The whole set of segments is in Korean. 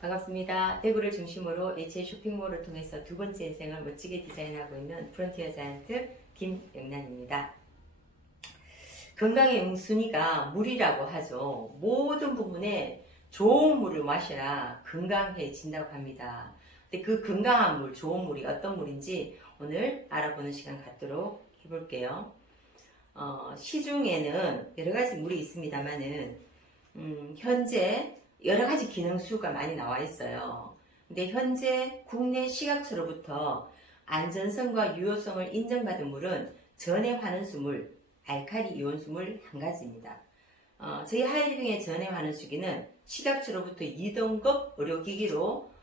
반갑습니다. 대구를 중심으로 HA 쇼핑몰을 통해서 두 번째 인생을 멋지게 디자인하고 있는 프론티어 자이언트 김영란입니다. 건강의 우선순위가 물이라고 하죠. 모든 부분에 좋은 물을 마셔야 건강해진다고 합니다. 근데 그 건강한 물, 좋은 물이 어떤 물인지 오늘 알아보는 시간 갖도록 해볼게요. 시중에는 여러 가지 물이 있습니다만은 현재 여러 가지 기능수가 많이 나와 있어요. 근데 현재 국내 식약처로부터 안전성과 유효성을 인정받은 물은 전해 환원수물, 알칼리 이온수물 한 가지입니다. 저희 하이리빙의 전해 환원수기는 식약처로부터 2등급 의료기기로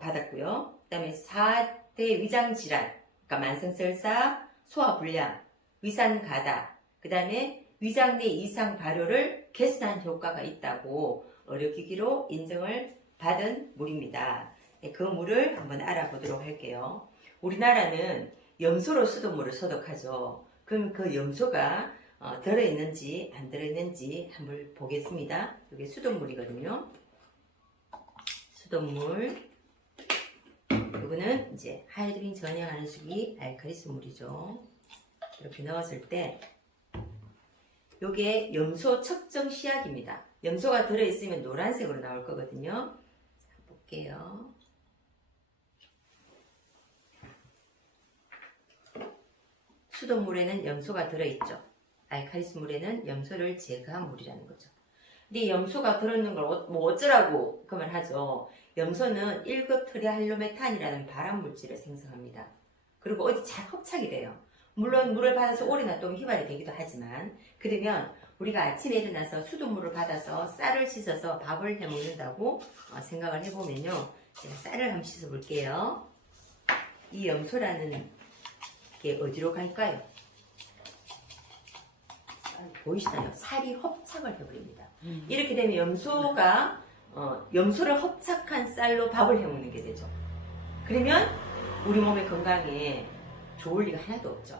받았고요. 그 다음에 4대 위장질환, 그러니까 만성설사, 소화불량, 위산가다, 그 다음에 위장 내 이상 발효를 개선한 효과가 있다고 의료기기로 인정을 받은 물입니다. 그 물을 한번 알아보도록 할게요. 우리나라는 염소로 수돗물을 소독하죠. 그럼 그 염소가 들어있는지 안 들어있는지 한번 보겠습니다. 이게 수돗물이거든요. 수돗물. 이거는 이제 하이드린 전해 환원수기 알칼리수 물이죠. 이렇게 넣었을 때 요게 염소 척정 시약입니다. 염소가 들어있으면 노란색으로 나올 거거든요. 자, 볼게요. 수돗물에는 염소가 들어있죠. 알칼리수 물에는 염소를 제거한 물이라는 거죠. 근데 염소가 들어있는 걸 뭐 어쩌라고 그 말 하죠. 염소는 1급 트리할로메탄이라는 발암물질을 생성합니다. 그리고 어디 잘 흡착이 돼요. 물론 물을 받아서 오래 놔두면 휘발이 되기도 하지만, 그러면 우리가 아침에 일어나서 수돗물을 받아서 쌀을 씻어서 밥을 해 먹는다고 생각을 해보면요. 제가 쌀을 한번 씻어 볼게요. 이 염소라는 게 어디로 갈까요? 보이시나요? 살이 흡착을 해버립니다. 이렇게 되면 염소가 염소를 흡착한 쌀로 밥을 해 먹는 게 되죠. 그러면 우리 몸의 건강에 좋을 리가 하나도 없죠.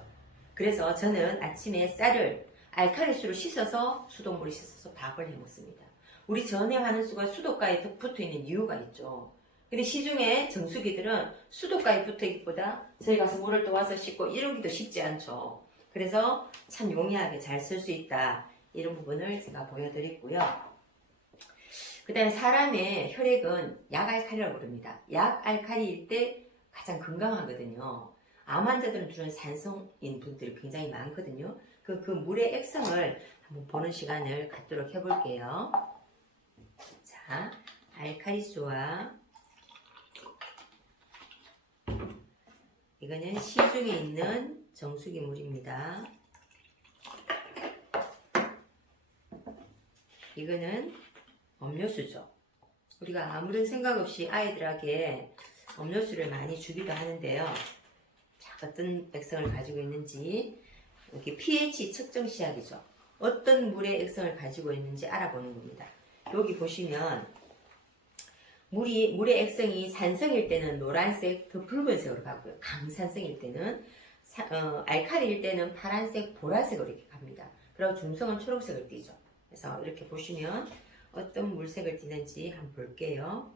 그래서 저는 아침에 쌀을 알칼리수로 씻어서 수돗물에 씻어서 밥을 해 먹습니다. 우리 전해 환원수가 수도가에 붙어 있는 이유가 있죠. 근데 시중에 정수기들은 수도가에 붙어 있기보다 저희 가서 물을 떠와서 씻고 이러기도 쉽지 않죠. 그래서 참 용이하게 잘 쓸 수 있다. 이런 부분을 제가 보여드렸고요. 그 다음에 사람의 혈액은 약알칼리라고 부릅니다. 약알칼리일 때 가장 건강하거든요. 암 환자들은 주로 산성인 분들이 굉장히 많거든요. 그 물의 액성을 한번 보는 시간을 갖도록 해볼게요. 자, 알칼리수와 이거는 시중에 있는 정수기 물입니다. 이거는 음료수죠. 우리가 아무런 생각 없이 아이들에게 음료수를 많이 주기도 하는데요. 자, 어떤 액성을 가지고 있는지, 이렇게 pH 측정 시약이죠. 어떤 물의 액성을 가지고 있는지 알아보는 겁니다. 여기 보시면 물의 액성이 산성일 때는 노란색, 더 붉은색으로 가고요. 강산성일 때는 알칼리일 때는 파란색, 보라색으로 이렇게 갑니다. 그리고 중성은 초록색을 띠죠. 그래서 이렇게 보시면 어떤 물색을 띠는지 한번 볼게요.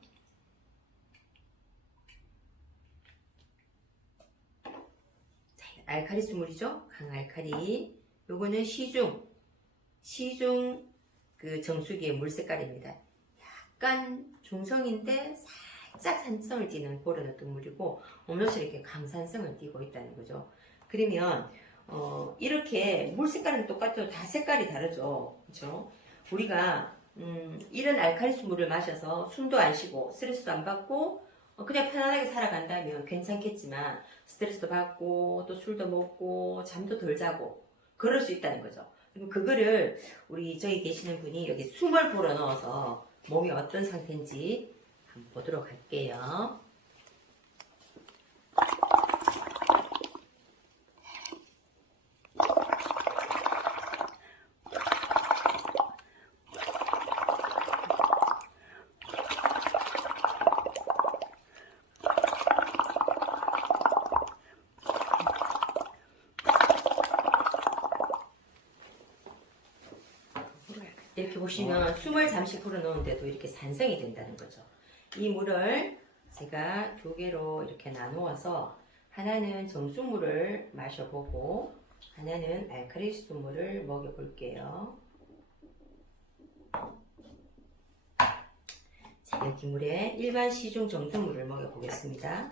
알칼리수 물이죠. 강알칼리. 요거는 시중 그 정수기의 물 색깔입니다. 약간 중성인데 살짝 산성을 띠는 그런 어떤 물이고, 음료수 이렇게 강산성을 띠고 있다는 거죠. 그러면 이렇게 물 색깔은 똑같아도 다 색깔이 다르죠. 그렇죠? 우리가 이런 알칼리수 물을 마셔서 숨도 안 쉬고 스트레스도 안 받고 그냥 편안하게 살아간다면 괜찮겠지만, 스트레스도 받고 또 술도 먹고 잠도 덜 자고 그럴 수 있다는 거죠. 그럼 그거를 저기 계시는 분이 여기 숨을 불어 넣어서 몸이 어떤 상태인지 한번 보도록 할게요. 이렇게 보시면 숨을 잠시 불어넣는데도 이렇게 산성이 된다는 거죠. 이 물을 제가 두 개로 이렇게 나누어서 하나는 정수물을 마셔보고 하나는 알칼리수 물을 먹여볼게요. 자, 여기 물에 일반 시중 정수물을 먹여보겠습니다.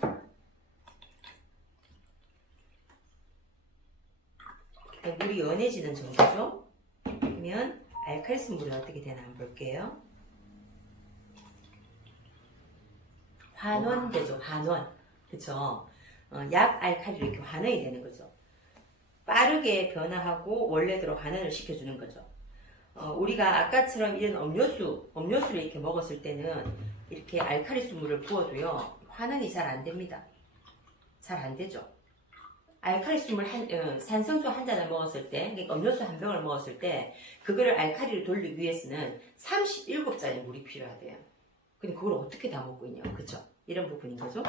물이 연해지는 정도죠. 그러면 알칼리수 물은 어떻게 되나 한번 볼게요. 환원되죠. 환원. 그쵸? 약 알칼리로 이렇게 환원이 되는 거죠. 빠르게 변화하고 원래대로 환원을 시켜주는 거죠. 우리가 아까처럼 이런 음료수를 이렇게 먹었을 때는 이렇게 알칼리수 물을 부어도요, 환원이 잘 안 됩니다. 잘 안 되죠. 알칼리수 물 산성수 한 잔을 먹었을 때, 그러니까 음료수 한 병을 먹었을 때, 그거를 알칼리로 돌리기 위해서는 37잔의 물이 필요하대요. 근데 그걸 어떻게 다 먹고 있냐, 그쵸? 이런 부분인 거죠.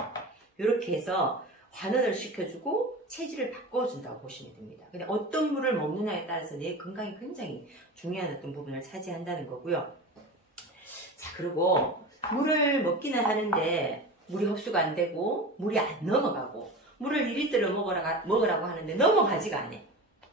이렇게 해서 환원을 시켜주고 체질을 바꿔준다고 보시면 됩니다. 근데 어떤 물을 먹느냐에 따라서 내 건강이 굉장히 중요한 어떤 부분을 차지한다는 거고요. 자, 그리고 물을 먹기는 하는데 물이 흡수가 안 되고 물이 안 넘어가고 물을 2리터를 먹으라고 하는데 넘어가지가 않아요.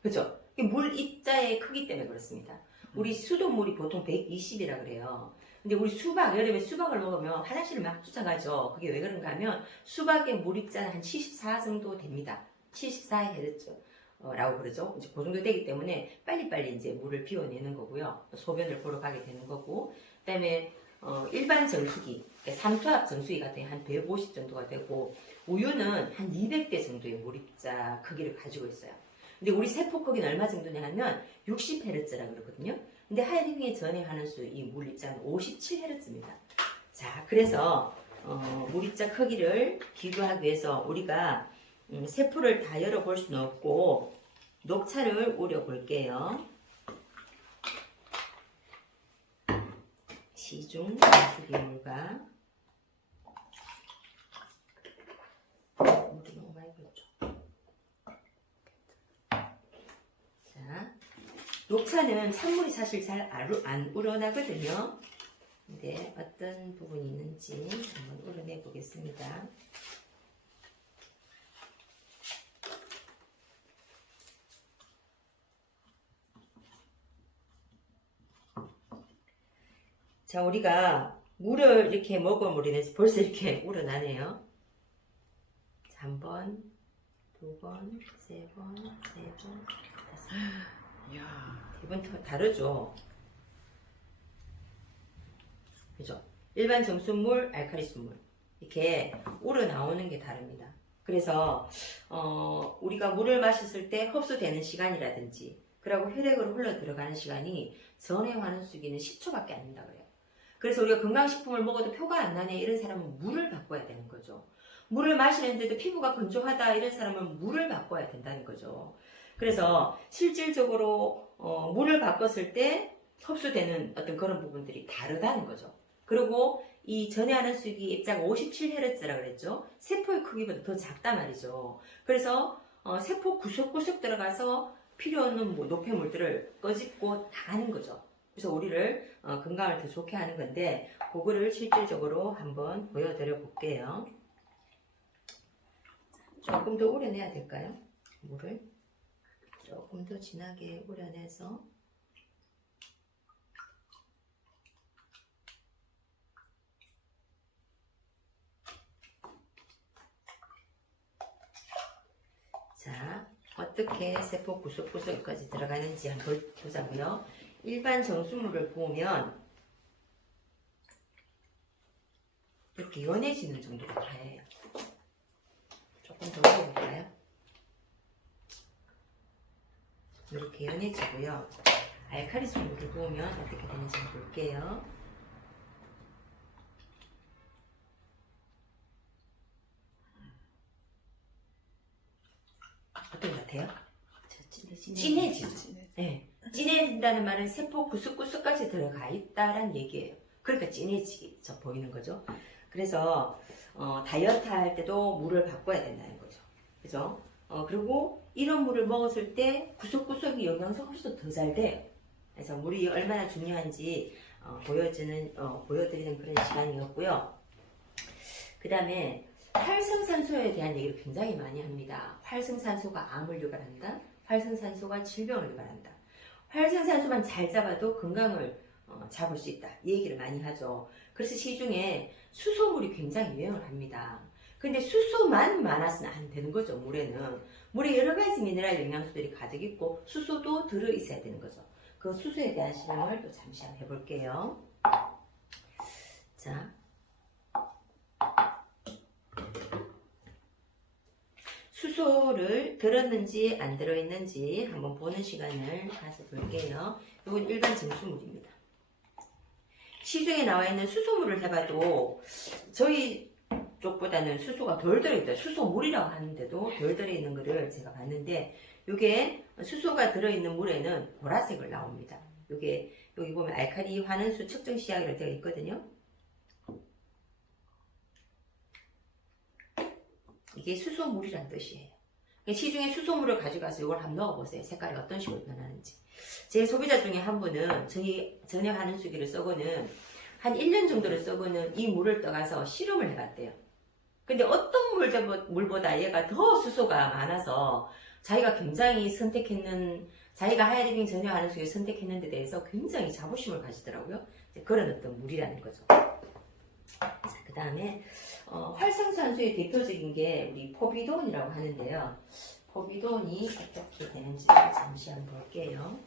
그죠? 물 입자의 크기 때문에 그렇습니다. 우리 수돗물이 보통 120이라 그래요. 근데 우리 여름에 수박을 먹으면 화장실을 막 쫓아가죠. 그게 왜 그런가 하면 수박의 물 입자는 한 74 정도 됩니다. 74에 해랬죠. 라고 그러죠. 이제 그 정도 되기 때문에 빨리빨리 이제 물을 비워내는 거고요. 소변을 보러 가게 되는 거고. 그 다음에 일반 정수기, 그러니까 삼투압 정수기 같은 게 한 150 정도가 되고, 우유는 한 200대 정도의 물입자 크기를 가지고 있어요. 근데 우리 세포 크기는 얼마 정도냐 하면 60Hz라고 그러거든요. 근데 하이딩에 전해하는 수 이 물입자는 57Hz입니다. 자, 그래서 물입자 크기를 비교하기 위해서 우리가 세포를 다 열어볼 수는 없고 녹차를 우려 볼게요. 시중 정수기물과 물이 너무 많이 들었죠. 자, 녹차는 찬물이 사실 잘 안 우러나거든요. 근데 어떤 부분이 있는지 한번 우려내 보겠습니다. 자, 우리가 물을 이렇게 먹어버리면서 벌써 이렇게 우러나네요. 자, 한 번, 두 번, 세 번, 네 번, 다섯 번. 이번 다르죠? 그죠? 일반 정수물, 알칼리수물. 이렇게 우러나오는 게 다릅니다. 그래서, 우리가 물을 마셨을 때 흡수되는 시간이라든지, 그리고 혈액으로 흘러 들어가는 시간이 전해 환원수기는 10초밖에 안 된다 그래요. 그래서 우리가 건강식품을 먹어도 표가 안 나네 이런 사람은 물을 바꿔야 되는 거죠. 물을 마시는데도 피부가 건조하다 이런 사람은 물을 바꿔야 된다는 거죠. 그래서 실질적으로 물을 바꿨을 때 흡수되는 어떤 그런 부분들이 다르다는 거죠. 그리고 이 전해하는 수기 입자가 57Hz라고 그랬죠. 세포의 크기보다 더 작단 말이죠. 그래서 세포 구석구석 들어가서 필요 없는 노폐물들을 꺼집고 나가는 거죠. 그래서 우리를 건강을 더 좋게 하는 건데 그거를 실질적으로 한번 보여드려 볼게요. 조금 더 우려내야 될까요? 물을 조금 더 진하게 우려내서 자, 어떻게 세포 구석구석까지 들어가는지 한번 보자고요. 일반 정수물을 부으면 이렇게 연해지는 정도가 다예요. 조금 더 부어볼까요? 이렇게 연해지고요. 알칼리수 물을 부으면 어떻게 되는지 볼게요. 어떤 것 같아요? 진해지죠. 네. 진해진다는 말은 세포 구석구석까지 들어가 있다라는 얘기예요. 그러니까 진해지죠 보이는 거죠. 그래서 다이어트 할 때도 물을 바꿔야 된다는 거죠. 그죠? 그리고 이런 물을 먹었을 때 구석구석이 영양소 흡수 더 잘 돼요. 그래서 물이 얼마나 중요한지 보여드리는 그런 시간이었고요. 그 다음에 활성산소에 대한 얘기를 굉장히 많이 합니다. 활성산소가 암을 유발한다. 활성산소가 질병을 유발한다. 활성산소만 잘 잡아도 건강을 잡을 수 있다. 이 얘기를 많이 하죠. 그래서 시중에 수소물이 굉장히 유행을 합니다. 근데 수소만 많아서는 안 되는 거죠. 물에는. 물에 여러 가지 미네랄 영양소들이 가득 있고 수소도 들어있어야 되는 거죠. 그 수소에 대한 실험을 또 잠시 한번 해볼게요. 자, 수소를 들었는지 안 들어있는지 한번 보는 시간을 가져볼게요. 이건 일반 증수물입니다. 시중에 나와 있는 수소물을 해봐도 저희 쪽보다는 수소가 덜 들어있다. 수소물이라고 하는데도 덜 들어있는 거를 제가 봤는데, 이게 수소가 들어있는 물에는 보라색을 나옵니다. 여기 보면 알칼리 환원수 측정 시약이라고 되어 있거든요. 이게 수소물이란 뜻이에요. 시중에 수소물을 가져가서 이걸 한번 넣어보세요. 색깔이 어떤 식으로 변하는지. 제 소비자 중에 한 분은 저희 전혀 환원수기를 써고는 한 1년 정도를 써고는 이 물을 떠가서 실험을 해봤대요. 근데 어떤 물보다 얘가 더 수소가 많아서 자기가 굉장히 자기가 하이드빙 전혀 환원수기를 선택했는 데 대해서 굉장히 자부심을 가지더라고요. 그런 어떤 물이라는 거죠. 그 다음에 활성산소의 대표적인 게 우리 포비돈이라고 하는데요. 포비돈이 어떻게 되는지 잠시 한번 볼게요.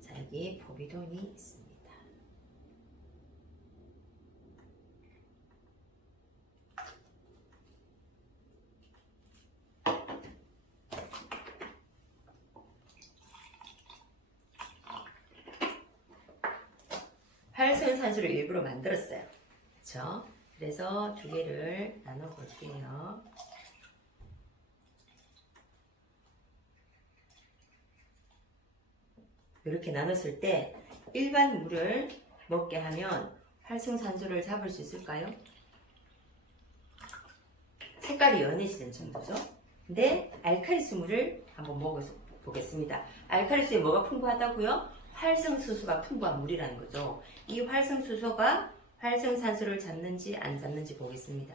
자, 여기 포비돈이 있습니다. 활성산소를 일부러 만들었어요. 그렇죠? 그래서 두 개를 나눠 볼게요. 이렇게 나눴을 때 일반 물을 먹게 하면 활성산소를 잡을 수 있을까요? 색깔이 연해지는 정도죠. 근데 알칼리수 물을 한번 먹어서 보겠습니다. 알칼리수에 뭐가 풍부하다고요? 활성수소가 풍부한 물이라는 거죠. 이 활성수소가 활성산소를 잡는지 안 잡는지 보겠습니다.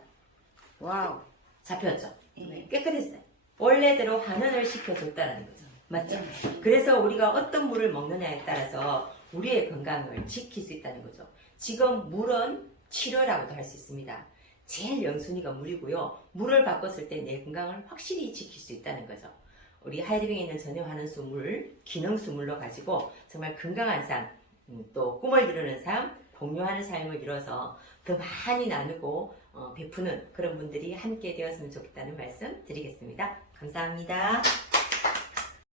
와우, 잡혔죠? 네. 깨끗했어요. 원래대로 환원을 시켜줬다는 거죠. 맞죠? 그래서 우리가 어떤 물을 먹느냐에 따라서 우리의 건강을 지킬 수 있다는 거죠. 지금 물은 치료라고도 할 수 있습니다. 제일 연순위가 물이고요. 물을 바꿨을 때 내 건강을 확실히 지킬 수 있다는 거죠. 우리 하이드빙에 있는 전혀 환원수 물, 기능수 물로 가지고 정말 건강한 삶, 또 꿈을 이루는 삶, 공유하는 삶을 이뤄서 더 많이 나누고 베푸는 그런 분들이 함께 되었으면 좋겠다는 말씀 드리겠습니다. 감사합니다.